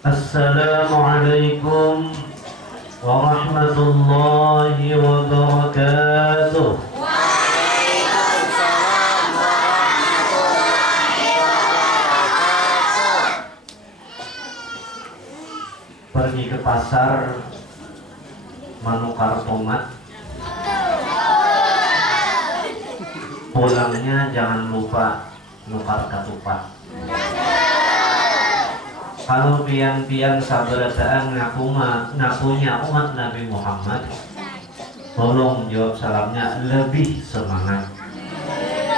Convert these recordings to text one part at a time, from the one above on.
Assalamualaikum warahmatullahi wabarakatuh. Waalaikumsalam warahmatullahi wabarakatuh. Pergi ke pasar menukar tomat, pulangnya jangan lupa nukar ketupat. Kalau pian-pian sabarataan ngakunya umat Nabi Muhammad, tolong jawab salamnya lebih semangat.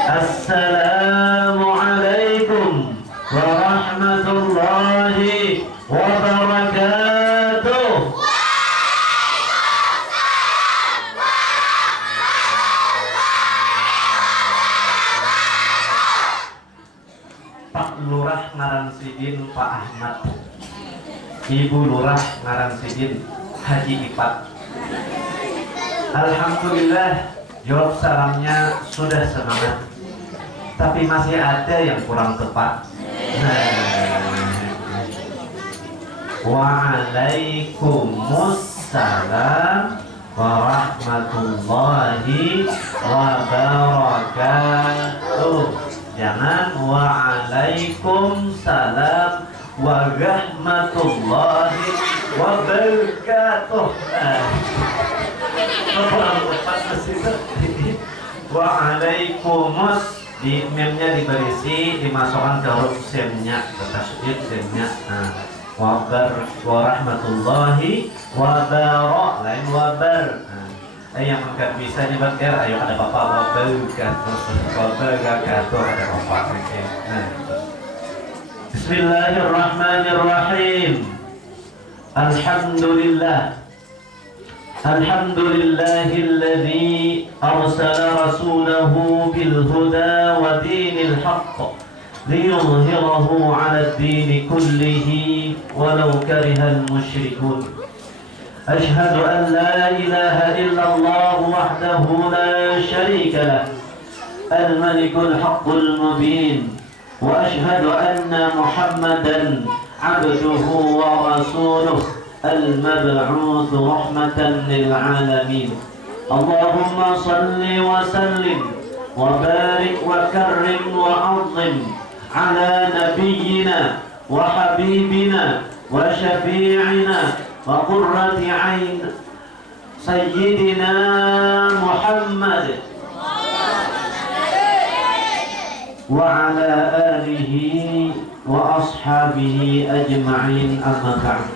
Assalamualaikum warahmatullahi wabarakatuh. Pak Lurah ngaran sidin Pak Ahmad, Ibu Lurah ngaran sidin Haji Ipat. Alhamdulillah jawab salamnya sudah semangat, tapi masih ada yang kurang tepat. Waalaikumsalam warahmatullahi wabarakatuh. Jangan waalaikumsalam warahmatullahi wabarakatuh. Waalaikumsalam di memnya diberisi dimasukkan ke huruf semnya, tasydid semnya. Warahmatullahi wabarakatuh, lain wabar. Yang enggak bisa nyebar, ayo ada bapak wabarakatuh, ada bapak. Bismillahirrahmanirrahim. Alhamdulillah. Alhamdulillahilladzi arsala rasulahu bil huda wa dinil haqq liyudhhirahu 'ala ad-din kullihi walau karihal musyrikun. أشهد أن لا إله إلا الله وحده لا شريك له الملك الحق المبين وأشهد أن محمدا عبده ورسوله المبعوث رحمة للعالمين. اللهم صل وسلم وبارك وكرم وعظم على نبينا وحبيبنا وشفيعنا وقرة عين سيدنا محمد وعلى آله وأصحابه أجمعين أما بعد.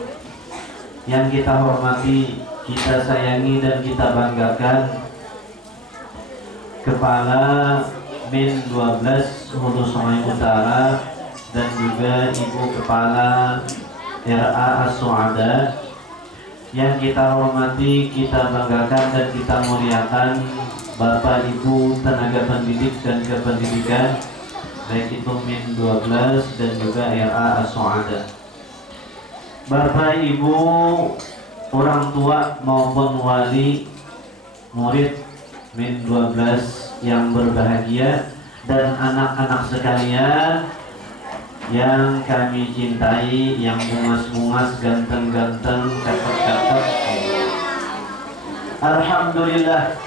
Yang kita hormati, kita sayangi dan kita banggakan Kepala Min 12 Hulu Sungai Utara dan juga Ibu Kepala RA As-Su'ada. Yang kita hormati, kita banggakan dan kita muliakan Bapak Ibu tenaga pendidik dan kependidikan, baik itu Min 12 dan juga RA As-Su'ada. Bapak Ibu orang tua maupun wali murid Min 12 yang berbahagia dan anak-anak sekalian yang kami cintai, yang bungas-bungas, ganteng-ganteng, cakep-cakep. Alhamdulillah,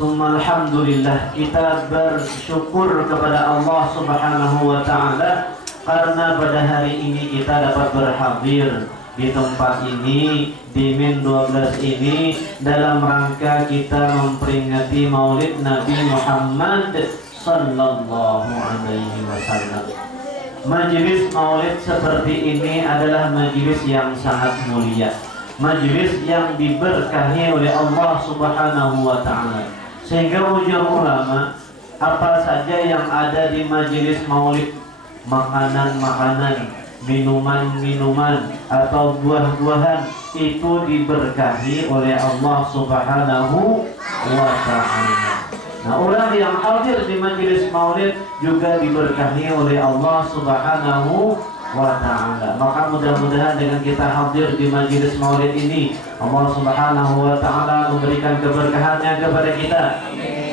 summa alhamdulillah, kita bersyukur kepada Allah Subhanahu wa ta'ala karena pada hari ini kita dapat berhadir di tempat ini, di Min 12 ini, dalam rangka kita memperingati Maulid Nabi Muhammad sallallahu alaihi wasallam. Majelis maulid seperti ini adalah majelis yang sangat mulia, majelis yang diberkahi oleh Allah Subhanahu wa ta'ala. Sehingga ujur ulama, apa saja yang ada di majelis maulid, makanan-makanan, minuman-minuman atau buah-buahan, itu diberkahi oleh Allah Subhanahu wa ta'ala. Nah, orang yang hadir di majelis maulid juga diberkahi oleh Allah Subhanahu wa ta'ala. Maka mudah-mudahan dengan kita hadir di majelis maulid ini, Allah Subhanahu wa ta'ala memberikan keberkahannya kepada kita.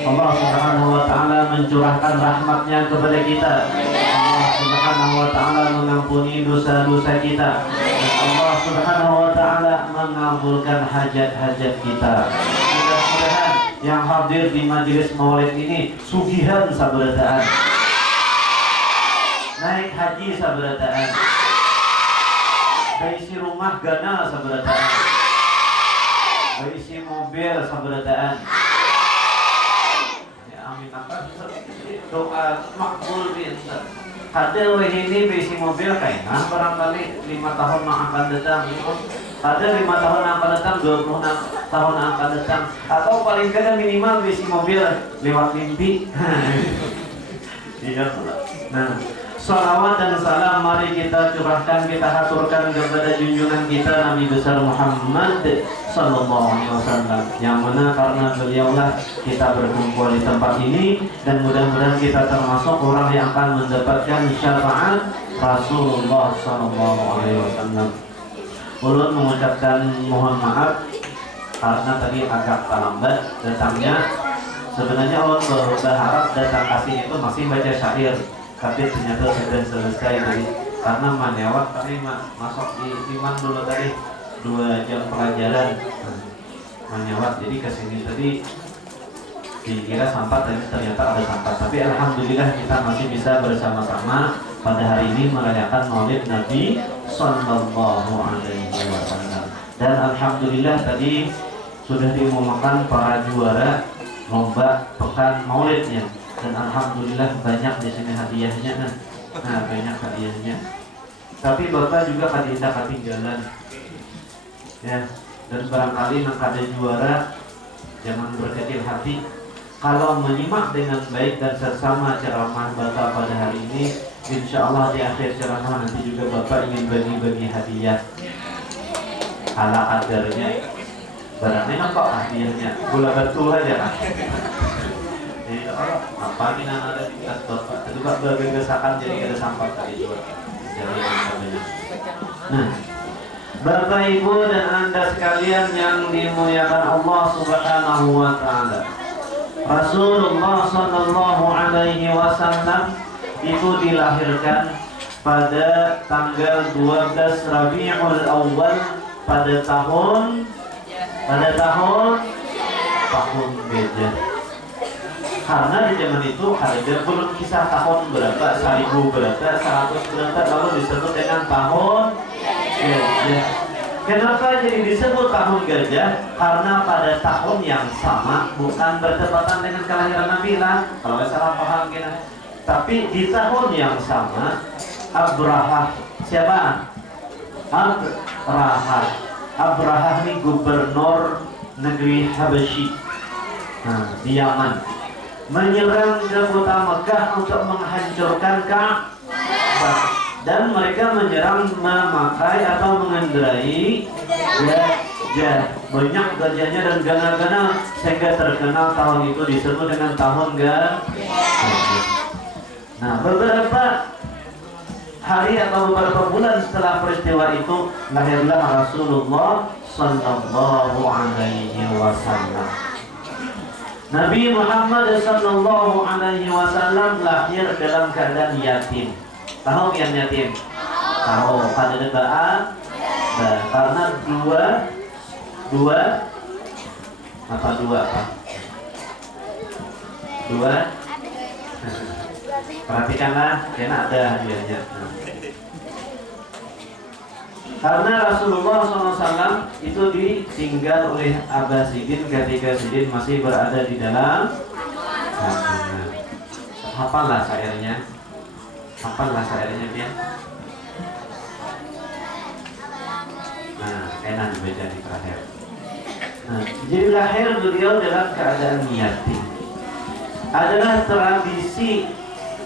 Allah Subhanahu wa taala mencurahkan rahmatnya kepada kita. Allah Subhanahu wa taala mengampuni dosa-dosa kita. Dan Allah Subhanahu wa taala mengabulkan hajat-hajat kita. Mudah-mudahan yang hadir di majelis maulid ini sugihan sabarataan, naik haji sabarataan, baisi rumah gana sabarataan, baisi mobil sabarataan. Ya amin, apa doa makbul bisa. Ada ini baisi mobil kayaknya barangkali 5 tahun yang akan datang. Ada 5 tahun yang akan datang, 20 tahun yang akan datang, atau paling kadang minimal baisi mobil lewat mimpi. Iya. Nah, salawat dan salam mari kita curahkan, kita haturkan kepada junjungan kita Nabi besar Muhammad sallallahu alaihi wasallam, yang mana karena beliaulah kita berkumpul di tempat ini, dan mudah-mudahan kita termasuk orang yang akan mendapatkan syafaat Rasulullah sallallahu alaihi wasallam. Ulun mengucapkan mohon maaf karena tadi agak terlambat datangnya. Sebenarnya ulun berharap datang kasih itu masih baca syair, tapi ternyata sudah selesai tadi karena manewat kami masuk di iman dulu tadi 2 jam pelajaran manewat, jadi kesini tadi dikira sampah, tapi ternyata ada sampah. Tapi alhamdulillah kita masih bisa bersama-sama pada hari ini merayakan Maulid Nabi sallallahu alaihi wasallam. Dan alhamdulillah tadi sudah diumumkan para juara lomba pekan Maulidnya. Dan alhamdulillah banyak di sini hadiahnya. Nah, banyak hadiahnya. Tapi Bapak juga kadinda ketinggalan. Ya, dan barangkali nak ada juara jangan berkecil hati. Kalau menyimak dengan baik dan seksama ceramah Bapak pada hari ini, insya Allah di akhir ceramah nanti juga Bapak ingin bagi-bagi hadiah ala kadarnya. Barangnya nampak hadiahnya gula betul aja kan. Jadi apa kita ada di tas Bapak itu Bapak bergesakan jadi ada sampah tadi juga. Jadi banyak. Nah, Bapak Ibu dan Anda sekalian yang dimuliakan Allah Subhanahu wa taala, Rasulullah sallallahu alaihi wasallam itu dilahirkan pada tanggal 12 Rabiul Awal pada tahun gajah. Karena di zaman itu ada belum kisah tahun berapa, 1000 berapa, 100 berapa, lalu disebut dengan tahun gajah. Kenapa jadi disebut tahun gajah? Karena pada tahun yang sama, bukan bertepatan dengan kelahiran Nabi lah, kalau salah paham kita. Tapi di tahun yang sama, Abrahah, siapa? Abrahah ini gubernur negeri Habasyi, di Yaman, menyerang ke kota Mekah untuk menghancurkan Ka'bah. Dan mereka menyerang memakai atau mengendarai gajah. Banyak gajahnya dan gana-gana, sehingga terkenal tahun itu disebut dengan tahun gajah. Nah, beberapa hari atau beberapa bulan setelah peristiwa itu lahirlah Rasulullah sallallahu alaihi wasallam. Nabi Muhammad sallallahu alaihi wasallam lahir dalam keadaan yatim. Tahu yang yatim? Tahu. Pada debaan, karena dua. Perhatikanlah, karena ada hadiahnya. Karena Rasulullah SAW itu ditinggal oleh Abah Sidin ketika Sidin masih berada di dalam kandungan. Hafallah syairnya. Hafallah syairnya dia. Nah, enak dibaca di terakhir. Nah, jadi lahir beliau dalam keadaan yatim. Adalah tradisi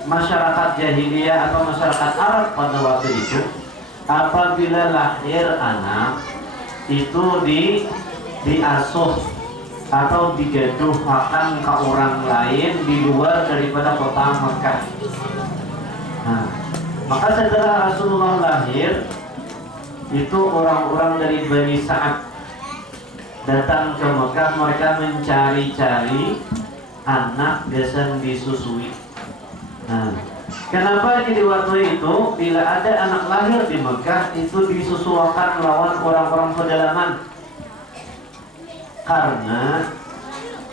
masyarakat jahiliyah atau masyarakat Arab pada waktu itu. Apabila lahir anak itu diasuh atau digaduhkan ke orang lain di luar daripada kota Mekah. Nah, maka setelah Rasulullah lahir, itu orang-orang dari Bani Sa'ad datang ke Mekah. Mereka mencari-cari anak biasa disusui. Nah, kenapa jadi waktu itu bila ada anak lahir di Mekah itu disusuakan lawan orang-orang pedalaman? Karena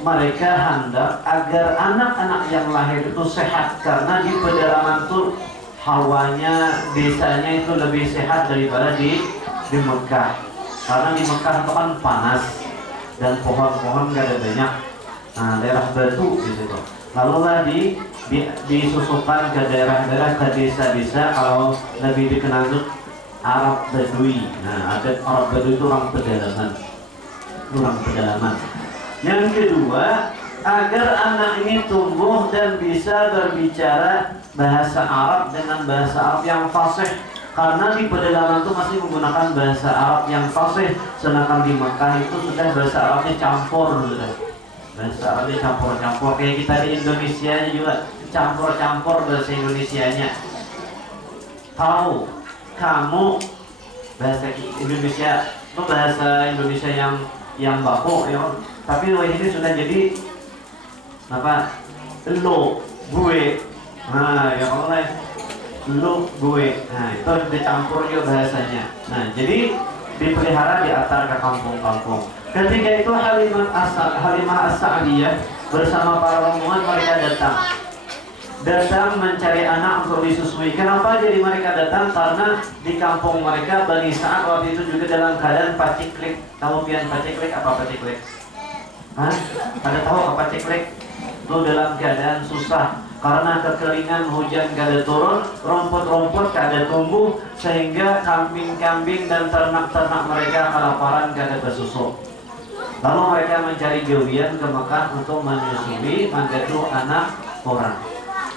mereka hendak agar anak-anak yang lahir itu sehat, karena di pedalaman itu hawanya, desanya itu lebih sehat daripada di Mekah. Karena di Mekah itu kan panas dan pohon-pohon gak ada banyak. Nah, daerah batu di situ. Lalu lah disusupkan ke daerah-daerah, ke desa-desa, kalau lebih dikenal itu Arab Badui. Nah, ada Arab Badui itu orang pedalaman. Yang kedua, agar anak ini tumbuh dan bisa berbicara bahasa Arab dengan bahasa Arab yang fasih. Karena di pedalaman itu masih menggunakan bahasa Arab yang fasih, sedangkan di Mekah itu sudah bahasa Arabnya campur, sudah. Bahasa Arabnya campur-campur, kayak kita di Indonesia juga campur-campur bahasa Indonesianya. Tahu kamu bahasa Indonesia itu bahasa Indonesia yang baku ya, tapi ini sudah jadi apa, lo gue, nah ya oleh lo gue, nah itu dicampur juga bahasanya. Nah jadi dipelihara di antar ke kampung-kampung. Ketika itu Halimah As-Sa'diyah bersama para rombongan mereka datang mencari anak untuk disusui. Kenapa jadi mereka datang? Karena di kampung mereka Bani Sa'ad waktu itu juga dalam keadaan paciklik. Tahu pian paciklik apa paciklik? Hah? Ada tahu apa paciklik? Itu dalam keadaan susah karena kekeringan, hujan kada turun, rumput-rumput kada tumbuh, sehingga kambing-kambing dan ternak-ternak mereka kelaparan, kada bersusu. Lalu mereka mencari gawian ke Mekah untuk menyusui, menggaduh anak orang.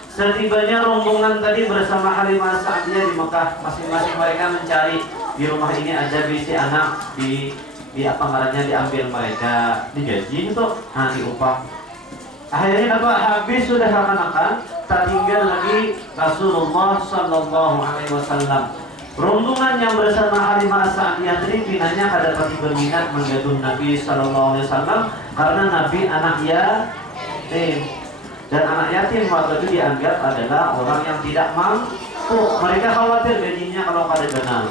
Setibanya rombongan tadi bersama Halimah As-Sa'diyah di Mekah, masing-masing mereka mencari di rumah ini ada bisi anak, di apa ngarannya diambil mereka, digaji itu, diupah. Akhirnya apa? Habis sudah akan tak tinggal lagi Rasulullah Sallallahu Alaihi Wasallam. Rombongan yang bersama Halimah As-Sa'diyah tadi pinanya kada pasti berminat menggaduh Nabi Sallallahu Alaihi Wasallam karena Nabi anak yatim. Dan anak yatim waktu itu dianggap adalah orang yang tidak mampu. Mereka khawatir gajinya kalau kada benar.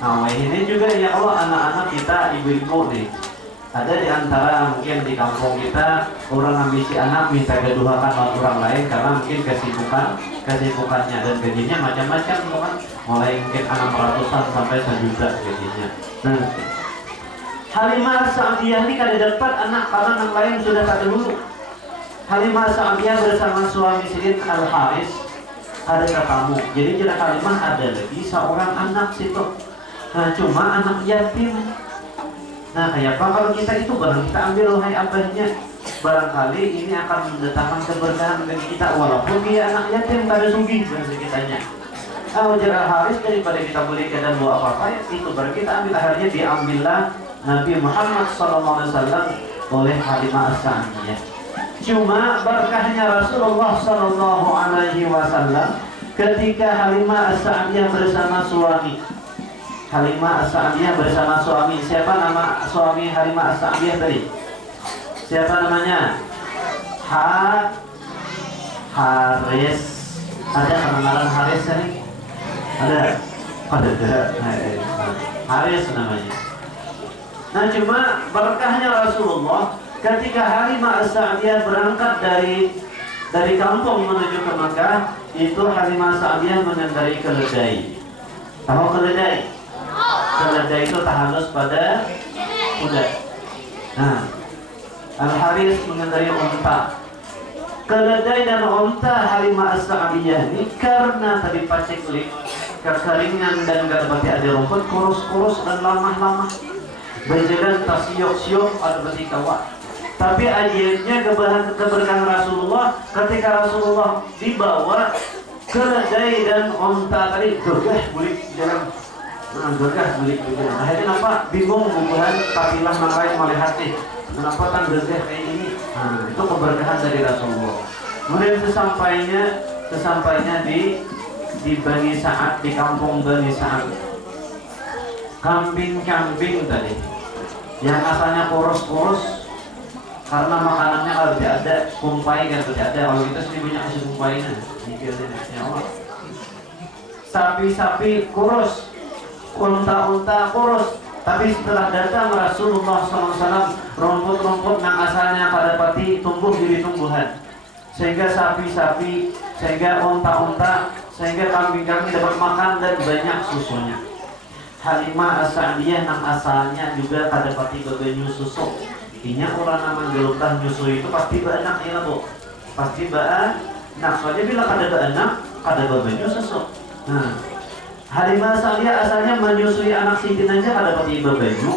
Nah, ini juga ya Allah, anak-anak kita, ibu-ibu nih. Ada di antara mungkin di kampung kita orang ambisi anak minta gaduhakan orang lain karena mungkin kesibukannya, dan gajinya macam-macam kan, mulai mungkin 600-an sampai 1 juta gajinya. Nah, Halimah As-Sa'diyah ini kada dapat anak karena yang lain sudah tak dulu. Halimah As-Sa'diyah bersama suami Sidin Al-Haris ada tamu. Jadi kira Halimah ada lagi seorang anak situ. Nah, cuma anak yatim. Nah, kayak apa kalau kita itu barang kita ambil hai abahnya, barangkali ini akan mendatangkan keberkahan bagi kita walaupun dia anak yatim kada sugih bahasa kitanya. Wajar Al-Haris daripada kita belikan dan buat apa-apa ya itu baru kita ambil. Akhirnya diambillah Nabi Muhammad SAW oleh Halimah As-Sa'diyah. Cuma berkahnya Rasulullah Sallallahu Alaihi Wasallam ketika Halimah As-Sa'diyah bersama suami. Halimah As-Sa'diyah bersama suami. Siapa nama suami Halimah As-Sa'diyah tadi? Siapa namanya? Haris. Ada kenalan Haris tadi? Ada. Haris namanya. Nah, cuma berkahnya Rasulullah ketika Halimah As-Sa'diyah berangkat dari kampung menuju ke Makkah, itu Halimah As-Sa'diyah mengendarai keledai. Tahu keledai? Keledai itu tahalus pada kuda. Nah, Al-Haris mengendarai unta. Keledai dan unta Halimah As-Sa'diyah ini karena tadi paceklik, kekeringan dan gak dapat ada rumput, kurus-kurus dan lamah-lamah. Berjalan tak siok-siok ada berarti kawat. Tapi akhirnya keberkahan Rasulullah ketika Rasulullah dibawa keledai dan unta tadi gergah bulik jalan. Gergah bulik jalan. Akhirnya apa? Bingung bubuhan kafilah mangrai melihat nih. Kenapa kan gergah kayak ini? Nah, itu keberkahan dari Rasulullah. Kemudian sesampainya di Bani Sa'ad, di kampung Bani Sa'ad, kambing-kambing tadi yang asalnya kurus-kurus karena makanannya kalau tidak ada kumpai kan tidak ada. Kalau kita sini banyak kasih kumpainya mikirnya ya Allah. Sapi-sapi kurus, unta-unta kurus, tapi setelah datang Rasulullah SAW, rumput-rumput yang asalnya pada pati tumbuh jadi tumbuhan, sehingga sapi-sapi, sehingga unta-unta, sehingga kambing-kambing dapat makan dan banyak susunya. Halimah As-Sa'diyah yang asalnya juga pada pati bebenyu susu. Inya orang nama gelutah nyusu itu pasti beranak ya bu, pasti beranak. Soalnya bila kada beranak, kada bebenyu susu. Nah, Halimah As-Sa'diyah asalnya menyusui anak sidin aja kada pati bebenyu.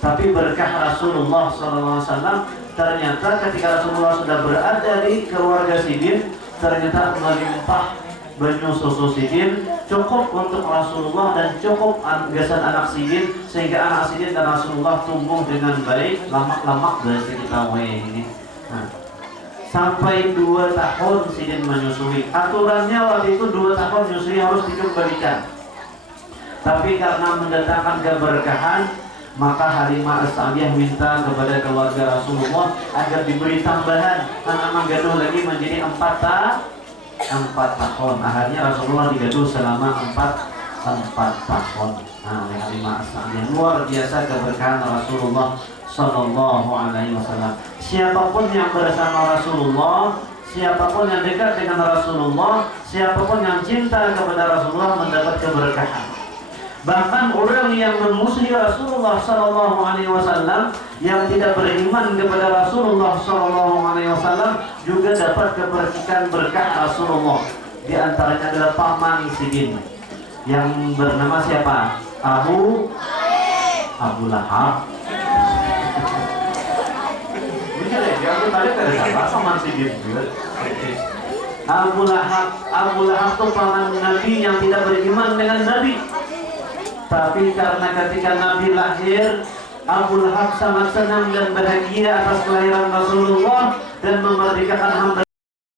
Tapi berkah Rasulullah SAW, ternyata ketika Rasulullah sudah berada di keluarga sidin, ternyata melimpah banyu susu sidin cukup untuk Rasulullah dan cukup gasan anak sidin, sehingga anak sidin dan Rasulullah tumbuh dengan baik, lamak-lamak dari kita ini. Nah, sampai 2 tahun sidin menyusui. Aturannya waktu itu 2 tahun menyusui harus dikembalikan. Tapi karena mendatangkan keberkahan, maka Halimah As-Sa'diyah minta kepada keluarga Rasulullah agar diberi tambahan anak menggaduh lagi menjadi 4 tahun. Akhirnya Rasulullah digaduh selama 4 tahun. Nah, Halimah As-Sa'diyah luar biasa keberkahan Rasulullah Sallallahu Alaihi Wasallam. Siapapun yang bersama Rasulullah, siapapun yang dekat dengan Rasulullah, siapapun yang cinta kepada Rasulullah mendapat keberkahan. Bahkan orang yang memusuhi Rasulullah Sallallahu Alaihi Wasallam, yang tidak beriman kepada Rasulullah Sallallahu Alaihi Wasallam, juga dapat keberkahan berkah Rasulullah. Di antaranya adalah paman sidin yang bernama siapa? Abu Lahab. Aku tadi ada siapa? Paman sidin juga. Abu Lahab itu paman Nabi yang tidak beriman dengan Nabi. Tapi karena ketika Nabi lahir, Abu Lahab sangat senang dan bahagia atas kelahiran Rasulullah dan memerdekakan hamba